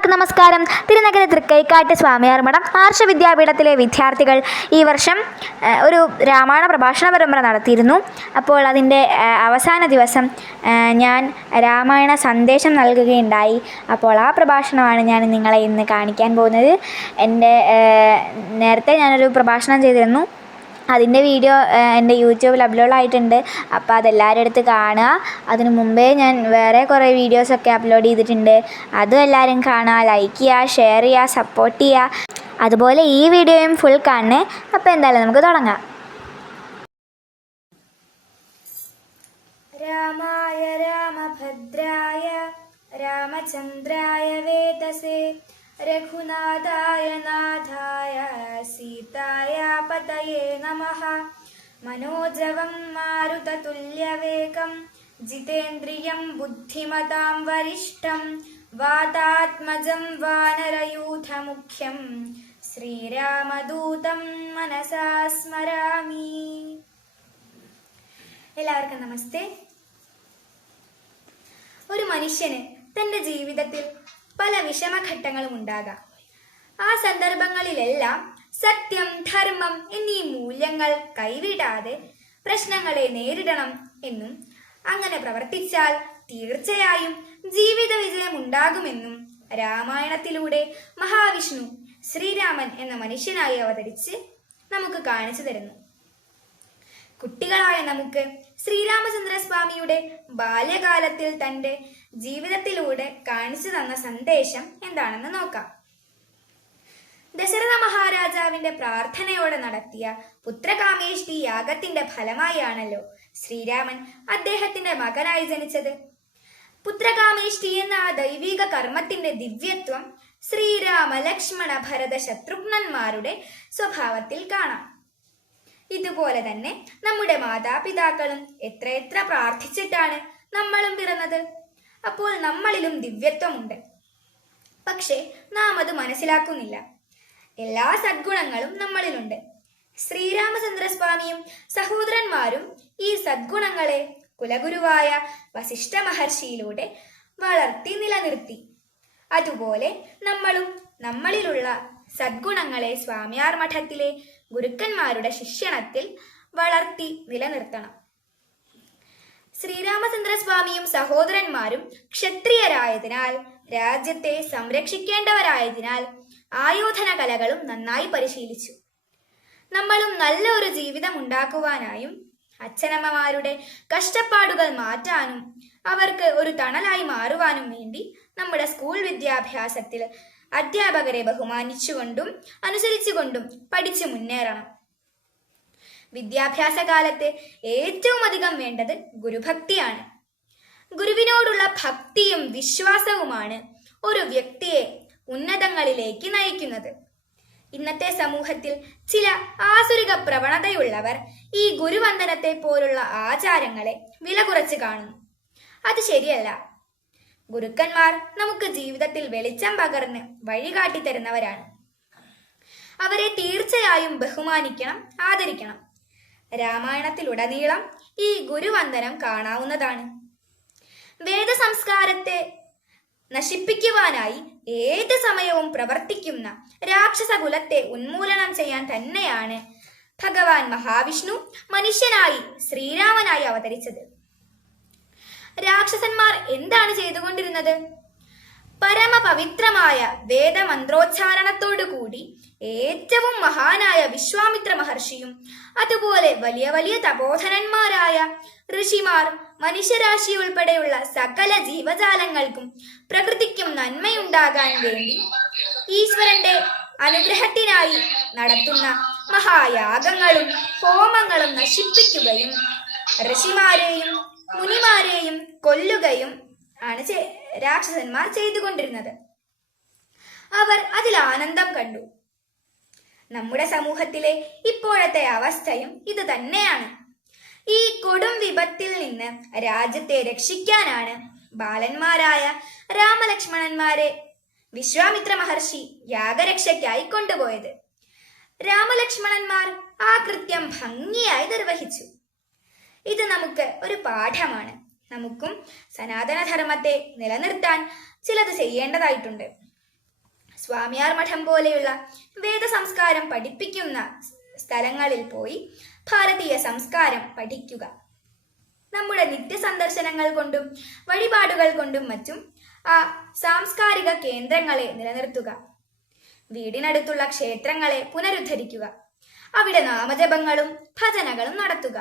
എല്ലാവർക്കും നമസ്കാരം. തിരുനഗര തൃക്കൈക്കാട്ട് സ്വാമിയാർ മഠം ആർഷ വിദ്യാപീഠത്തിലെ വിദ്യാർത്ഥികൾ ഈ വർഷം ഒരു രാമായണ പ്രഭാഷണ പരമ്പര നടത്തിയിരുന്നു. അപ്പോൾ അതിൻ്റെ അവസാന ദിവസം ഞാൻ രാമായണ സന്ദേശം നൽകുകയുണ്ടായി. അപ്പോൾ ആ പ്രഭാഷണമാണ് ഞാൻ നിങ്ങളെ ഇന്ന് കാണിക്കാൻ പോകുന്നത്. നേരത്തെ ഞാനൊരു പ്രഭാഷണം ചെയ്തിരുന്നു. അതിൻ്റെ വീഡിയോ എൻ്റെ യൂട്യൂബിൽ അപ്ലോഡ് ആയിട്ടുണ്ട്. അപ്പോൾ അതെല്ലാവരും എടുത്ത് കാണുക. അതിനു മുമ്പേ ഞാൻ വേറെ കുറേ വീഡിയോസൊക്കെ അപ്ലോഡ് ചെയ്തിട്ടുണ്ട്. അതും എല്ലാവരും കാണുക, ലൈക്ക് ചെയ്യുക, ഷെയർ ചെയ്യുക, സപ്പോർട്ട് ചെയ്യുക. അതുപോലെ ഈ വീഡിയോയും ഫുൾ കാണണേ. അപ്പോൾ എന്തായാലും നമുക്ക് തുടങ്ങാം. രാമായ രാമഭദ്രായ രാമചന്ദ്രായ വേദസേ രഘുനാഥായ നാഥായ സീതായ പതയേ നമഃ. മനോജവം മാരുതതുല്യവേഗം ജിതേന്ദ്രിയം ബുദ്ധിമതാം വരിഷ്ഠം വാതാത്മജം വാനരയൂഥമുഖ്യം ശ്രീരാമദൂതം മനസാ സ്മരാമി. എല്ലാവർക്കും നമസ്തേ. ഒരു മനുഷ്യന് തൻ്റെ ജീവിതത്തിൽ പല വിഷമഘട്ടങ്ങളും ഉണ്ടാകാം. ആ സന്ദർഭങ്ങളിലെല്ലാം സത്യം, ധർമ്മം എന്നീ മൂല്യങ്ങൾ കൈവിടാതെ പ്രശ്നങ്ങളെ നേരിടണം എന്നും അങ്ങനെ പ്രവർത്തിച്ചാൽ തീർച്ചയായും ജീവിത വിജയം ഉണ്ടാകുമെന്നും രാമായണത്തിലൂടെ മഹാവിഷ്ണു ശ്രീരാമൻ എന്ന മനുഷ്യനായി അവതരിച്ച് നമുക്ക് കാണിച്ചു തരുന്നു. കുട്ടികളായ നമുക്ക് ശ്രീരാമചന്ദ്ര സ്വാമിയുടെ ബാല്യകാലത്തിൽ തൻ്റെ ജീവിതത്തിലൂടെ കാണിച്ചു തന്ന സന്ദേശം എന്താണെന്ന് നോക്കാം. ദശരഥ മഹാരാജാവിന്റെ പ്രാർത്ഥനയോടെ നടത്തിയ പുത്രകാമേഷ്ടി യാഗത്തിന്റെ ഫലമായാണല്ലോ ശ്രീരാമൻ അദ്ദേഹത്തിന്റെ മകനായി ജനിച്ചത്. പുത്രകാമേഷ്ടി എന്ന ആ ദൈവിക കർമ്മത്തിന്റെ ദിവ്യത്വം ശ്രീരാമ, ലക്ഷ്മണ, ഭരത, ശത്രുഘ്നന്മാരുടെ സ്വഭാവത്തിൽ കാണാം. ഇതുപോലെ തന്നെ നമ്മുടെ മാതാപിതാക്കളും എത്രയെത്ര പ്രാർത്ഥിച്ചിട്ടാണ് നമ്മളും പിറന്നത്. അപ്പോൾ നമ്മളിലും ദിവ്യത്വമുണ്ട്. പക്ഷെ നാം അത് മനസ്സിലാക്കുന്നില്ല. എല്ലാ സദ്ഗുണങ്ങളും നമ്മളിലുണ്ട്. ശ്രീരാമചന്ദ്രസ്വാമിയും സഹോദരന്മാരും ഈ സദ്ഗുണങ്ങളെ കുലഗുരുവായ വസിഷ്ഠ മഹർഷിയിലൂടെ വളർത്തി നിലനിർത്തി. അതുപോലെ നമ്മളും നമ്മളിലുള്ള സദ്ഗുണങ്ങളെ സ്വാമിയാർ മഠത്തിലെ ഗുരുക്കന്മാരുടെ ശിക്ഷണത്തിൽ വളർത്തി നിലനിർത്തണം. ശ്രീരാമചന്ദ്രസ്വാമിയും സഹോദരന്മാരും ക്ഷത്രിയരായതിനാൽ, രാജ്യത്തെ സംരക്ഷിക്കേണ്ടവരായതിനാൽ ആയോധന കലകളും നന്നായി പരിശീലിച്ചു. നമ്മളും നല്ല ഒരു ജീവിതം ഉണ്ടാക്കുവാനായും അച്ഛനമ്മമാരുടെ കഷ്ടപ്പാടുകൾ മാറ്റാനും അവർക്ക് ഒരു തണലായി മാറുവാനും വേണ്ടി നമ്മുടെ സ്കൂൾ വിദ്യാഭ്യാസത്തിൽ അധ്യാപകരെ ബഹുമാനിച്ചുകൊണ്ടും അനുസരിച്ചുകൊണ്ടും പഠിച്ചു മുന്നേറണം. വിദ്യാഭ്യാസ കാലത്ത് ഏറ്റവും അധികം വേണ്ടത് ഗുരുഭക്തിയാണ്. ഗുരുവിനോടുള്ള ഭക്തിയും വിശ്വാസവുമാണ് ഒരു വ്യക്തിയെ ഉന്നതങ്ങളിലേക്ക് നയിക്കുന്നത്. ഇന്നത്തെ സമൂഹത്തിൽ ചില ആസുരിക പ്രവണതയുള്ളവർ ഈ ഗുരുവന്ദനത്തെ പോലുള്ള ആചാരങ്ങളെ വില കുറച്ച് കാണുന്നു. അത് ശരിയല്ല. ഗുരുക്കന്മാർ നമുക്ക് ജീവിതത്തിൽ വെളിച്ചം പകർന്ന് വഴികാട്ടി തരുന്നവരാണ്. അവരെ തീർച്ചയായും ബഹുമാനിക്കണം, ആദരിക്കണം. രാമായണത്തിലുടനീളം ഈ ഗുരുവന്ദനം കാണാവുന്നതാണ്. വേദസംസ്കാരത്തെ നശിപ്പിക്കുവാനായി ഏത് സമയവും പ്രവർത്തിക്കുന്ന രാക്ഷസ കുലത്തെ ഉന്മൂലനം ചെയ്യാൻ തന്നെയാണ് ഭഗവാൻ മഹാവിഷ്ണു മനുഷ്യനായി ശ്രീരാമനായി അവതരിച്ചത്. രാക്ഷസന്മാർ എന്താണ് ചെയ്തുകൊണ്ടിരുന്നത്? പരമപവിത്രമായ വേദമന്ത്രോച്ചാരണത്തോടു കൂടി ഏറ്റവും മഹാനായ വിശ്വാമിത്ര മഹർഷിയും അതുപോലെ വലിയ വലിയ തപോധനന്മാരായ ഋഷിമാർ മനുഷ്യരാശി ഉൾപ്പെടെയുള്ള സകല ജീവജാലങ്ങൾക്കും പ്രകൃതിക്കും നന്മയുണ്ടാകാൻ വേണ്ടി ഈശ്വരന്റെ അനുഗ്രഹത്തിനായി നടത്തുന്ന മഹായാഗങ്ങളും ഹോമങ്ങളും നശിപ്പിക്കുകയും ഋഷിമാരെയും മുനിമാരെയും കൊല്ലുകയും ആണ് രാക്ഷസന്മാർ ചെയ്തുകൊണ്ടിരുന്നത്. അവർ അതിൽ ആനന്ദം കണ്ടു. നമ്മുടെ സമൂഹത്തിലെ ഇപ്പോഴത്തെ അവസ്ഥയും ഇത് തന്നെയാണ്. ഈ കൊടും വിപത്തിൽ നിന്ന് രാജ്യത്തെ രക്ഷിക്കാനാണ് ബാലന്മാരായ രാമലക്ഷ്മണന്മാരെ വിശ്വാമിത്ര മഹർഷി യാഗരക്ഷയ്ക്കായി കൊണ്ടുപോയത്. രാമലക്ഷ്മണന്മാർ ആ കൃത്യം ഭംഗിയായി നിർവഹിച്ചു. ഇത് നമുക്ക് ഒരു പാഠമാണ്. നമുക്കും സനാതനധർമ്മത്തെ നിലനിർത്താൻ ചിലത് ചെയ്യേണ്ടതായിട്ടുണ്ട്. സ്വാമിയാർ മഠം പോലെയുള്ള വേദ സംസ്കാരം പഠിപ്പിക്കുന്ന സ്ഥലങ്ങളിൽ പോയി ഭാരതീയ സംസ്കാരം പഠിക്കുക. നമ്മുടെ നിത്യസന്ദർശനങ്ങൾ കൊണ്ടും വഴിപാടുകൾ കൊണ്ടും മറ്റും ആ സാംസ്കാരിക കേന്ദ്രങ്ങളെ നിലനിർത്തുക. വീടിനടുത്തുള്ള ക്ഷേത്രങ്ങളെ പുനരുദ്ധരിക്കുക. അവിടെ നാമജപങ്ങളും ഭജനകളും നടത്തുക.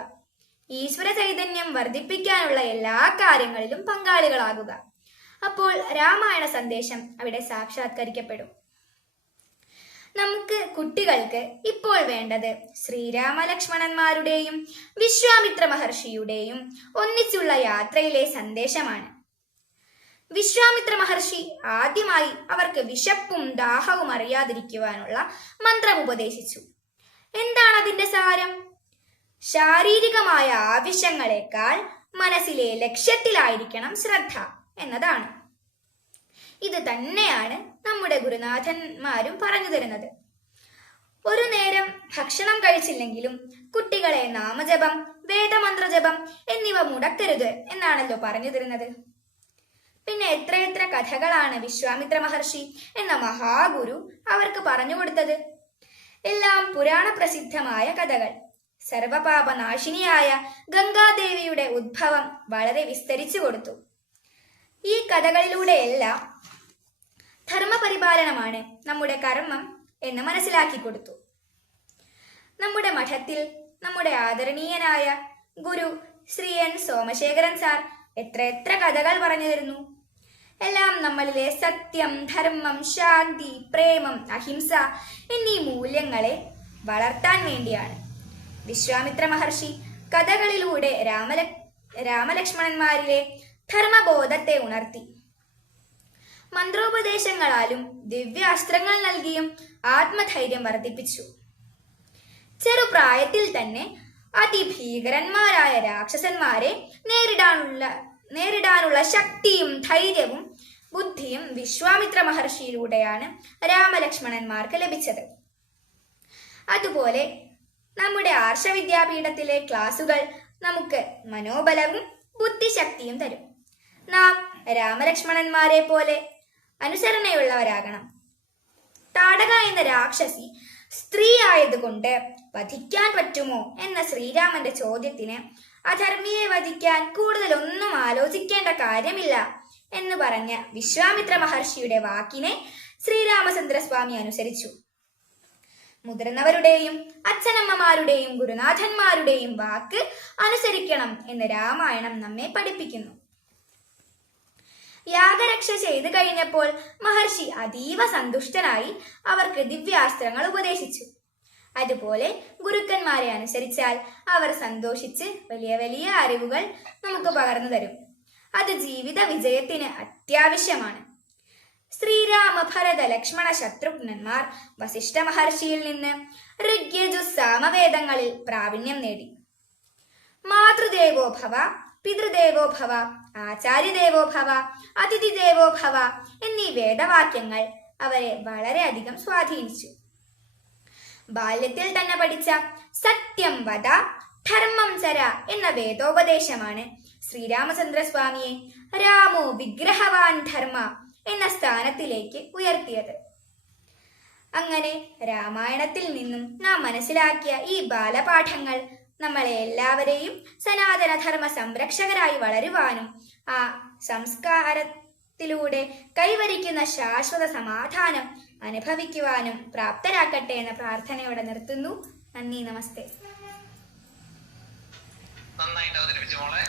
ഈശ്വര ചൈതന്യം വർദ്ധിപ്പിക്കാനുള്ള എല്ലാ കാര്യങ്ങളിലും പങ്കാളികളാകുക. അപ്പോൾ രാമായണ സന്ദേശം അവിടെ സാക്ഷാത്കരിക്കപ്പെടും. നമുക്ക് കുട്ടികൾക്ക് ഇപ്പോൾ വേണ്ടത് ശ്രീരാമലക്ഷ്മണന്മാരുടെയും വിശ്വാമിത്ര മഹർഷിയുടെയും ഒന്നിച്ചുള്ള യാത്രയിലെ സന്ദേശമാണ്. വിശ്വാമിത്ര മഹർഷി ആദ്യമായി അവർക്ക് വിശപ്പും ദാഹവും അറിയാതിരിക്കുവാനുള്ള മന്ത്രം ഉപദേശിച്ചു. എന്താണ് അതിന്റെ സാരം? ശാരീരികമായ ആവശ്യങ്ങളെക്കാൾ മനസ്സിലെ ലക്ഷ്യത്തിലായിരിക്കണം ശ്രദ്ധ എന്നതാണ്. ഇത് തന്നെയാണ് നമ്മുടെ ഗുരുനാഥന്മാരും പറഞ്ഞു തരുന്നത്. ഒരു നേരം ഭക്ഷണം കഴിച്ചില്ലെങ്കിലും കുട്ടികളെ നാമജപം, വേദമന്ത്രജപം എന്നിവ മുടക്കരുത് എന്നാണല്ലോ പറഞ്ഞു തരുന്നത്. പിന്നെ എത്രയെത്ര കഥകളാണ് വിശ്വാമിത്ര മഹർഷി എന്ന മഹാഗുരു അവർക്ക് പറഞ്ഞു കൊടുത്തത്. എല്ലാം പുരാണ പ്രസിദ്ധമായ കഥകൾ. സർവപാപനാശിനിയായ ഗംഗാദേവിയുടെ ഉദ്ഭവം വളരെ വിസ്തരിച്ചു കൊടുത്തു. ഈ കഥകളിലൂടെയെല്ലാം ധർമ്മപരിപാലനമാണ് നമ്മുടെ കർമ്മം എന്ന് മനസ്സിലാക്കി കൊടുത്തു. നമ്മുടെ മഠത്തിൽ നമ്മുടെ ആദരണീയനായ ഗുരു ശ്രീ എൻ സോമശേഖരൻ സാർ എത്ര കഥകൾ പറഞ്ഞു തരുന്നു. എല്ലാം നമ്മളിലെ സത്യം, ധർമ്മം, ശാന്തി, പ്രേമം, അഹിംസ എന്നീ മൂല്യങ്ങളെ വളർത്താൻ വേണ്ടിയാണ്. വിശ്വാമിത്ര മഹർഷി കഥകളിലൂടെ രാമലക്ഷ്മണന്മാരിലെ ധർമ്മബോധത്തെ ഉണർത്തി. മന്ത്രോപദേശങ്ങളാലും ദിവ്യാസ്ത്രങ്ങൾ നൽകിയും ആത്മധൈര്യം വർദ്ധിപ്പിച്ചു. ചെറുപ്രായത്തിൽ തന്നെ അതിഭീകരന്മാരായ രാക്ഷസന്മാരെ നേരിടാനുള്ള ശക്തിയും ധൈര്യവും ബുദ്ധിയും വിശ്വാമിത്ര മഹർഷിയിലൂടെയാണ് രാമലക്ഷ്മണന്മാർക്ക് ലഭിച്ചത്. അതുപോലെ നമ്മുടെ ആർഷവിദ്യാപീഠത്തിലെ ക്ലാസുകൾ നമുക്ക് മനോബലവും ബുദ്ധിശക്തിയും തരും. നാം രാമലക്ഷ്മണന്മാരെ പോലെ അനുസരണയുള്ളവരാകണം. താടക എന്ന രാക്ഷസി സ്ത്രീ ആയതുകൊണ്ട് വധിക്കാൻ പറ്റുമോ എന്ന ശ്രീരാമന്റെ ചോദ്യത്തിന് അധർമ്മിയെ വധിക്കാൻ കൂടുതലൊന്നും ആലോചിക്കേണ്ട കാര്യമില്ല എന്ന് പറഞ്ഞ വിശ്വാമിത്ര മഹർഷിയുടെ വാക്കിനെ ശ്രീരാമചന്ദ്രസ്വാമി അനുസരിച്ചു. മുതിർന്നവരുടെയും അച്ഛനമ്മമാരുടെയും ഗുരുനാഥന്മാരുടെയും വാക്ക് അനുസരിക്കണം എന്ന് രാമായണം നമ്മെ പഠിപ്പിക്കുന്നു. യാഗരക്ഷ ചെയ്തു കഴിഞ്ഞപ്പോൾ മഹർഷി അതീവ സന്തുഷ്ടനായി അവർക്ക് ദിവ്യാസ്ത്രങ്ങൾ ഉപദേശിച്ചു. അതുപോലെ ഗുരുക്കന്മാരെ അനുസരിച്ചാൽ അവർ സന്തോഷിച്ച് വലിയ വലിയ അറിവുകൾ നമുക്ക് പകർന്നു തരും. അത് ജീവിത വിജയത്തിന് അത്യാവശ്യമാണ്. ശ്രീരാമ, ഭരത, ലക്ഷ്മണ, ശത്രുഘ്നന്മാർ വസിഷ്ഠ മഹർഷിയിൽ നിന്ന് ഋഗ്യജു സാമവേദങ്ങളിൽ പ്രാവീണ്യം നേടി. മാതൃദേവോ ഭവ, പിതൃദേവോ ഭവ, ആചാര്യദേവോ ഭവ, അതിഥിദേവോ ഭവ എന്നീ വേദവാക്യങ്ങൾ അവരെ വളരെയധികം സ്വാധീനിച്ചു. ബാല്യത്തിൽ തന്നെ പഠിച്ച സത്യം വദ, ധർമ്മം ചര എന്ന വേദോപദേശമാണ് ശ്രീരാമചന്ദ്രസ്വാമിയെ രാമോ വിഗ്രഹവാൻ ധർമ്മ എന്ന സ്ഥാനത്തിലേക്ക് ഉയർത്തിയത്. അങ്ങനെ രാമായണത്തിൽ നിന്നും നാം മനസ്സിലാക്കിയ ഈ ബാലപാഠങ്ങൾ നമ്മളെ എല്ലാവരെയും സനാതന ധർമ്മ സംരക്ഷകരായി വളരുവാനും ആ സംസ്കാരത്തിലൂടെ കൈവരിക്കുന്ന ശാശ്വത സമാധാനം അനുഭവിക്കുവാനും പ്രാപ്തരാക്കട്ടെ എന്ന പ്രാർത്ഥനയോടെ നിർത്തുന്നു. നന്ദി, നമസ്തേ. നന്നായിട്ട് അവതരിപ്പിച്ചു മോളെ.